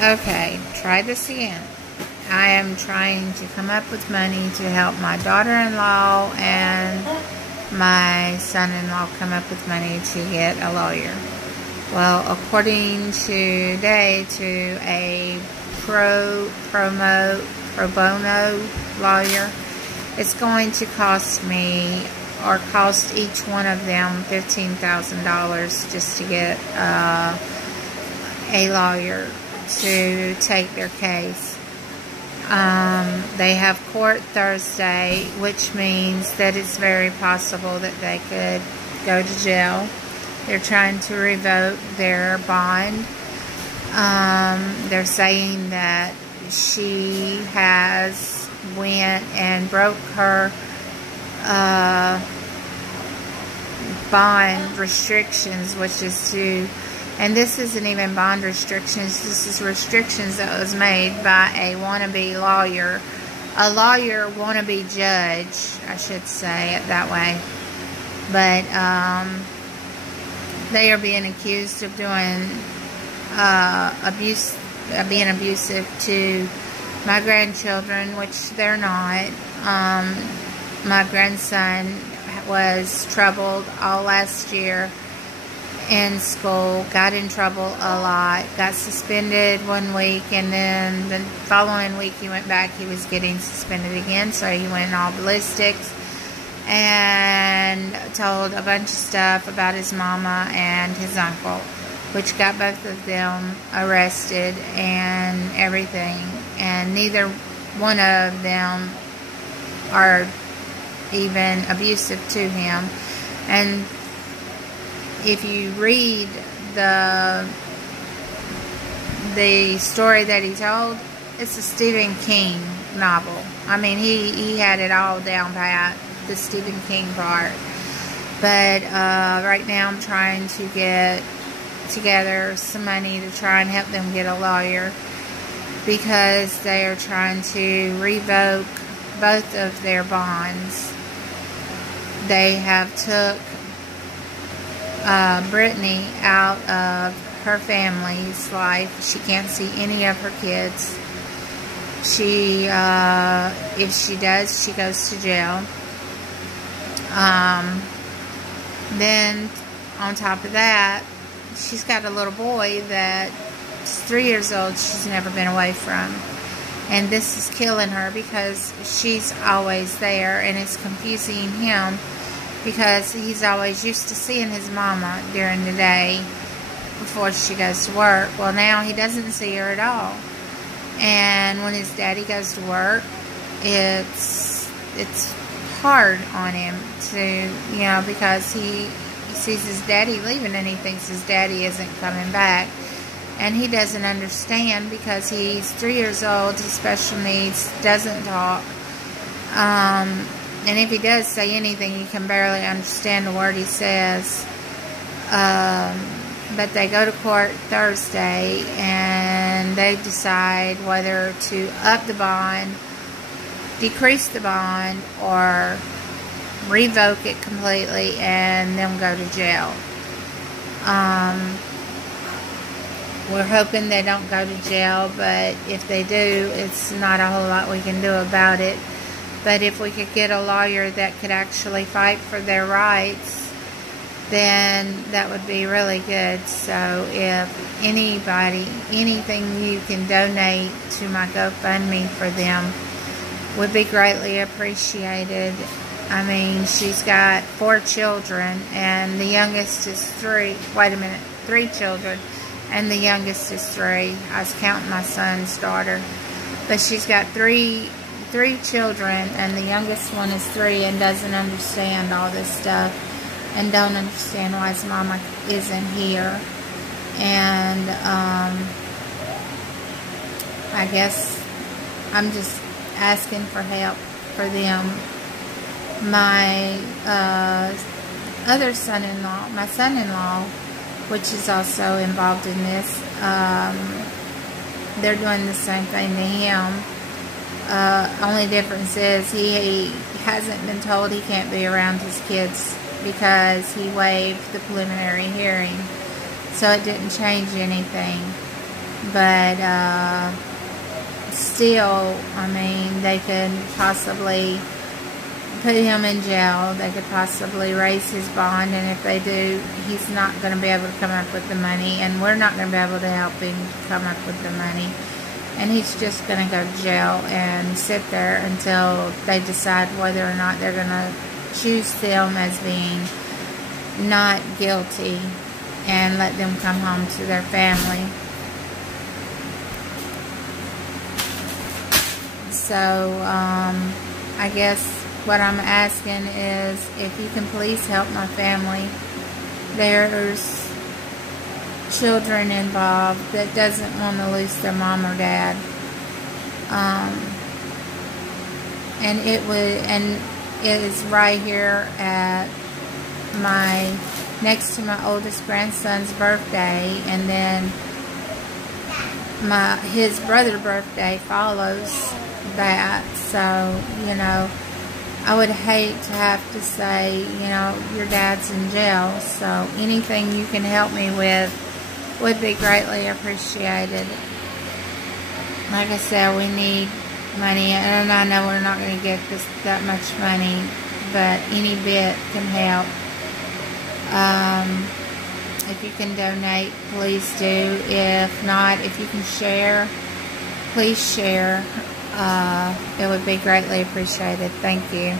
Okay, try this again. I am trying to come up with money to help my daughter-in-law and my son-in-law come up with money to get a lawyer. Well, according today to a pro bono lawyer, it's going to cost me, or cost each one of them, $15,000 just to get a lawyer to take their case. They have court Thursday, which means that it's very possible that they could go to jail. They're trying to revoke their bond. They're saying that she has went and broke her bond restrictions, which is to, and this isn't even bond restrictions, this is restrictions that was made by a wannabe lawyer, a lawyer wannabe judge, I should say it that way. But they are being accused of doing being abusive to my grandchildren, which they're not. My grandson was troubled all last year in school, got in trouble a lot, got suspended one week, and then the following week he went back, he was getting suspended again, so he went all ballistics and told a bunch of stuff about his mama and his uncle, which got both of them arrested and everything, and neither one of them are even abusive to him. And if you read the story that he told, it's a Stephen King novel. I mean, he had it all down pat, the Stephen King part. But right now I'm trying to get together some money to try and help them get a lawyer, because they are trying to revoke both of their bonds. They have took Brittany out of her family's life. She can't see any of her kids. She, if she does, she goes to jail. Then, on top of that, she's got a little boy that's 3 years old she's never been away from. And this is killing her, because she's always there, and it's confusing him, because he's always used to seeing his mama during the day before she goes to work. Well, now he doesn't see her at all. And when his daddy goes to work, it's hard on him to, because he sees his daddy leaving and he thinks his daddy isn't coming back. And he doesn't understand, because he's 3 years old, he's special needs, doesn't talk. And if he does say anything, you can barely understand the word he says. But they go to court Thursday, and they decide whether to up the bond, decrease the bond, or revoke it completely and then go to jail. We're hoping they don't go to jail, but if they do, it's not a whole lot we can do about it. But if we could get a lawyer that could actually fight for their rights, then that would be really good. So if anybody, anything you can donate to my GoFundMe for them would be greatly appreciated. I mean, she's got 4 children, and the youngest is 3. Wait a minute, 3 children, and the youngest is 3. I was counting my son's daughter. But she's got three children, and the youngest one is 3 and doesn't understand all this stuff, and don't understand why his mama isn't here. And I guess I'm just asking for help for them. My other son-in-law, my son-in-law, which is also involved in this, they're doing the same thing to him. Only difference is he hasn't been told he can't be around his kids, because he waived the preliminary hearing. So it didn't change anything. But still, I mean, they could possibly put him in jail. They could possibly raise his bond, and if they do, he's not going to be able to come up with the money, and we're not going to be able to help him come up with the money. And he's just going to go to jail and sit there until they decide whether or not they're going to choose them as being not guilty and let them come home to their family. So, I guess what I'm asking is if you can please help my family. There's children involved that doesn't want to lose their mom or dad. And it is right here at next to my oldest grandson's birthday, and then his brother's birthday follows that. So, you know, I would hate to have to say, you know, your dad's in jail. So anything you can help me with would be greatly appreciated. Like I said, we need money, and I know we're not going to get that much money, but any bit can help. If you can donate, please do. If not, if you can share, please share. It would be greatly appreciated. Thank you.